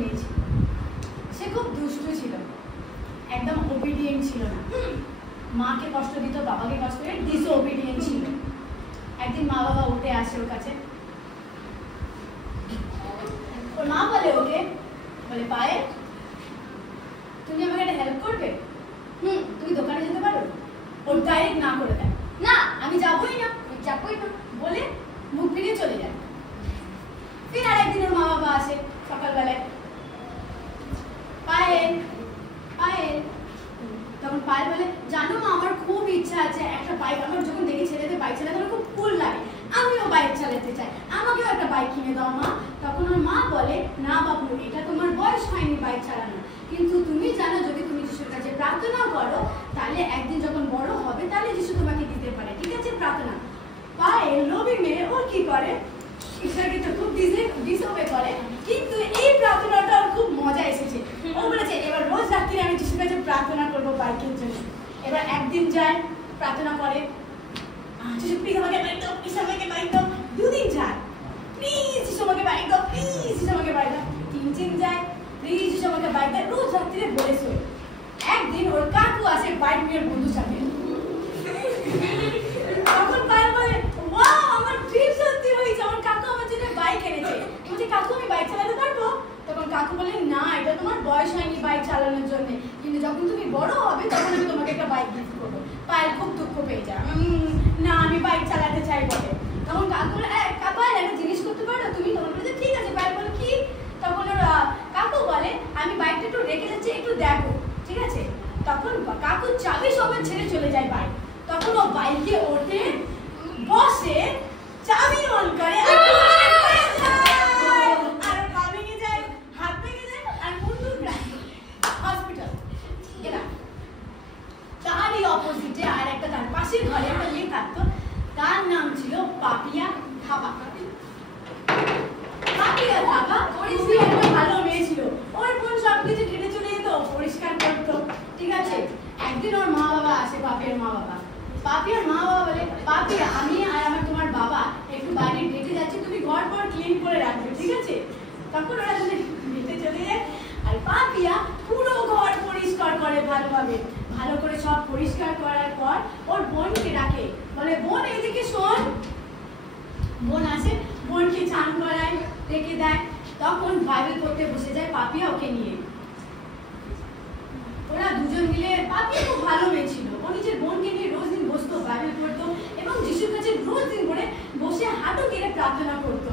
মেয়ে ছিল। সে খুব দুষ্টু ছিল, একদম ওবিডিয়েন্ট ছিল না, মাকে কষ্ট দিত, বাবাকে কষ্ট দিত, ডিসওবিডিয়েন্ট ছিল। একদিন মা বাবা উঠে আসে ওর কাছে, ওর মা বলে ওকে, বলে পায়ে তুমি আমাকে একটা হেল্প করবে? তুমি দোকানে যেতে পারো? ওর ডাইরেক্ট না করে দেয়, না আমি যাবোই না বলে মুখ ফিরিয়ে চলে যায়। ফির আরেকদিন ওর মা বাবা আসে সকালবেলায়, পায়েল পায়েল, তখন পায়েল বলে জানো মা আমার খুব ইচ্ছা আছে একটা বাইক, আমার যখন দেখি ছেলেদের বাইক চালাতে আমার খুব কুল লাগে, আমিও বাইক চালাতে চাই, আমাকেও একটা বাইক কিনে দাও মা। তখন ওর মা বলে না বাবু এটা তোমার বয়স হয়নি বাইক চালানো, কিন্তু তুমি জানো যদি তুমি যিশুর কাছে প্রার্থনা করো তাহলে একদিন যখন বড় হবে তাহলে যিশু তোমাকে দিতে পারে, ঠিক আছে প্রার্থনা। পায়েল লোভী মেয়ে ওর কি করে, ঈশ্বরকে তো খুব ডিসওবে করে, কিন্তু এই প্রার্থনাটা ওর খুব মজা এসেছে। ও বলেছে এবার রোজ রাত্রি আমি যিশুর কাছে প্রার্থনা করবো বাইকের জন্য। এবার একদিন যায় প্রার্থনা করে, যিশু প্লিজ আমাকে বাইক দাও, প্লিজ আমাকে বাইক দাও। দুদিন যায়, প্লিজ যিশু আমাকে বাইক দাও, প্লিজ যিশু আমাকে বাইক দাও। 3 দিন যায়, প্লিজ যিশু আমাকে বাইক দাও, রোজ রাত্রিরে বলে শোয়। একদিন ওর কাকু আসে বাইক নিয়ে বন্ধুর সাথে, তখন পায়েল বলে ওয়াও আমার ড্রিম সত্যি হয়েছে, আমার কাকু আমার জন্য বাইক এনেছে। বলছে কাকু আমি বাইক চালাতে পারবো? তখন কাকু বলে না এটা তোমার বয়স হয়নি বাইক চালানোর জন্য, কিন্তু যখন তুমি বড় হবে তখন আমি তোমাকে একটা বাইক গিফট করবো। পায়েল খুব দুঃখ পেয়ে যায়, না আমি বাইক চালাতে চাই বলে। তখন কাকু বলে পায়েল একটা জিনিস করতে পারো তুমি? তখন বলে ঠিক আছে। পায়েল বলে কি? তখন ওর কাকু বলে আমি বাইকটা একটু রেখে যাচ্ছি, একটু দেখো, ঠিক আছে। তখন কাকু চাবি সমেত ছেড়ে চলে যায় বাইক। তখন ও বাইকে ওঠে, বসে, চাবি অন করে, আর পা ভেঙে যায়, হাত ভেঙে যায়, আর মুন্ডু হসপিটাল। তারই অপোজিটে আর একটা তার পাশের ঘরে একটা মেয়ে থাকতো, তার নাম ছিল পাপিয়া থাপা। পাপিয়া থাপা পরিষ্কার একটা ভালো মেয়ে ছিল, ওর বোন সবকিছু কেটে চলে যেত, পরিষ্কার করতো, ঠিক আছে। একদিন ওর মা বাবা আসে, পাপিয়ার মা বাবা বলে পাপিয়া আমি আর আমার তোমার বাবা একটু বাইরে ডেটে যাচ্ছি, তুমি ঘর পর ক্লিন করে রাখবে, ঠিক আছে। তখন ওরা যদি ডেটে চলে যায়, আর পাপিয়া পুরো ঘর পরিষ্কার করে ভালোভাবে, ভালো করে সব পরিষ্কার করার পর ওর বোনকে ডাকে, বলে বোন এদিকে শোন। বোন আসে, বোনকে চান করায়, রেখে দেয়। তখন বাইবেল পড়তে বসে যায় পাপিয়া ওকে নিয়ে। ওরা দুজন মিলে, পাপিয়া খুব ভালো মেয়ে ছিল, ও নিজের বোনকে নিয়ে রোজ দিন বসতো, বাইবেল পড়তো এবং যিশুর কাছে রোজ দিন করে বসে হাঁটু গেড়ে প্রার্থনা করতো।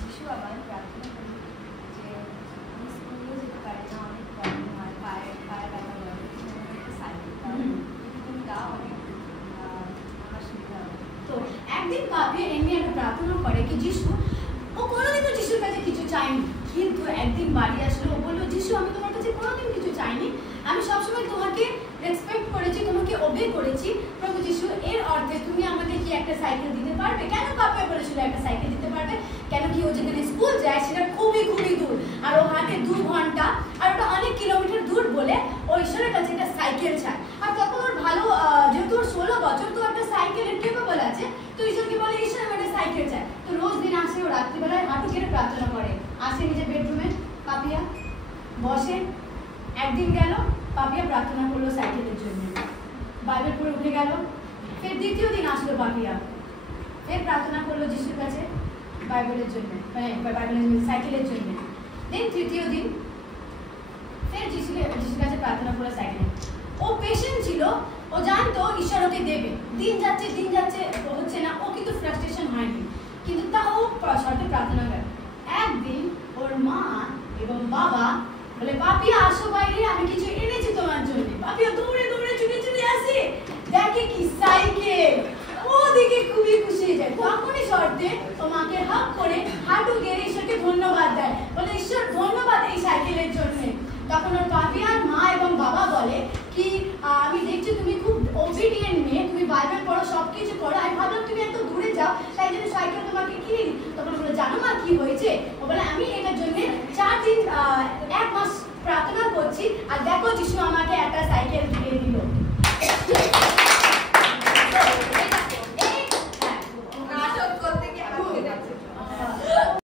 যিশু আবার প্রার্থনা করি যে আমি স্কুলে যেতে পারি না, অনেক প্রবলেম হয়, পায়ে ব্যথা করে, একটা সাইকেল তুমি দাও অনেক আমার সুবিধা হবে। তো একদিন পাপিয়া এমনি একটা প্রার্থনা করে কি যিশু, ও কোনোদিনও যিশুর কাছে কিছু চায়নি, কিন্তু একদিন বাড়ি আসলো, ও বললো যিশু আমি তোমার কাছে কোনোদিন কিছু চাইনি, আমি সবসময় তোমাকে রেসপেক্ট করেছি, তোমাকে ওবে করেছি, প্রভু যিশু এর অর্থে তুমি আমাকে কি একটা সাইকেল দিতে পারবে? কেন পাপিয়া বলেছিল একটা সাইকেল দিতে পারবে? কেন কি ও যেখানে স্কুল যায় সেটা খুবই দূর, আর ও হাঁটে 2 ঘন্টা, আর ওটা অনেক কিলোমিটার দূর বলে ও ঈশ্বরের কাছে একটা সাইকেল চায়। আর তখন ওর ভালো, যেহেতু ওর 16 বছর, তো একটা সাইকেলের কেপেবল আছে, তো ঈশ্বরকে বলে ঈশ্বর আমি একটা সাইকেল চাই। তো রোজ দিন আসে, ও রাত্রিবেলায় হাঁটু গেড়ে প্রার্থনা করে, আসে নিজের বেডরুমে, পাপিয়া বসে। একদিন গেল, পাপিয়া প্রার্থনা করলো সাইকেলের জন্য, বাইবেল পড়ে উঠে গেল। ফের দ্বিতীয় দিন আসলো পাপিয়া, ফের প্রার্থনা করলো যিশুর কাছে বাইবেলের জন্য, মানে সাইকেলের জন্য। দেন তৃতীয় দিন ফের যিশুর কাছে প্রার্থনা করলো সাইকেলের। ও পেশেন্ট ছিল, ও জানতো ঈশ্বর ওকে দেবে। দিন যাচ্ছে হচ্ছে না, ও কিন্তু ফ্রাস্ট্রেশন হয়নি, কিন্তু তাও শর্তে প্রার্থনা করে। একদিন ওর মা এবং বাবা বলে পাপিয়া আসো বাইরে, আমি কিছু এনেছি তোমার জন্য। পাপিয়া দৌড়ে ছুটে আসে, দেখে কি সাইকেল, ও দেখে খুবই খুশি হয়ে যায়। তখনই শর্তে ও মাকে হাত করে হাঁটু গেড়ে ঈশ্বরকে ধন্যবাদ দেয়, বলে ঈশ্বর ধন্যবাদ এই সাইকেলের জন্য। তখন ওর পাপিয়ার মা এবং বাবা বলে কি আমি দেখছি তুমি খুব ওবিডিয়েন্ট মেয়ে, তুমি বাইবেল পড়ো, সবকিছু করো, আমি ভাবলাম তুমি এত দূরে যাও, তাই জন্য সাইকেল তোমাকে কিনে দিই। তখন বলে জানো মা কি হয়েছে? ও বলে আমি এটার জন্য 4 দিন 1 মাস প্রার্থনা করছি, আর দেখো যিশু আমার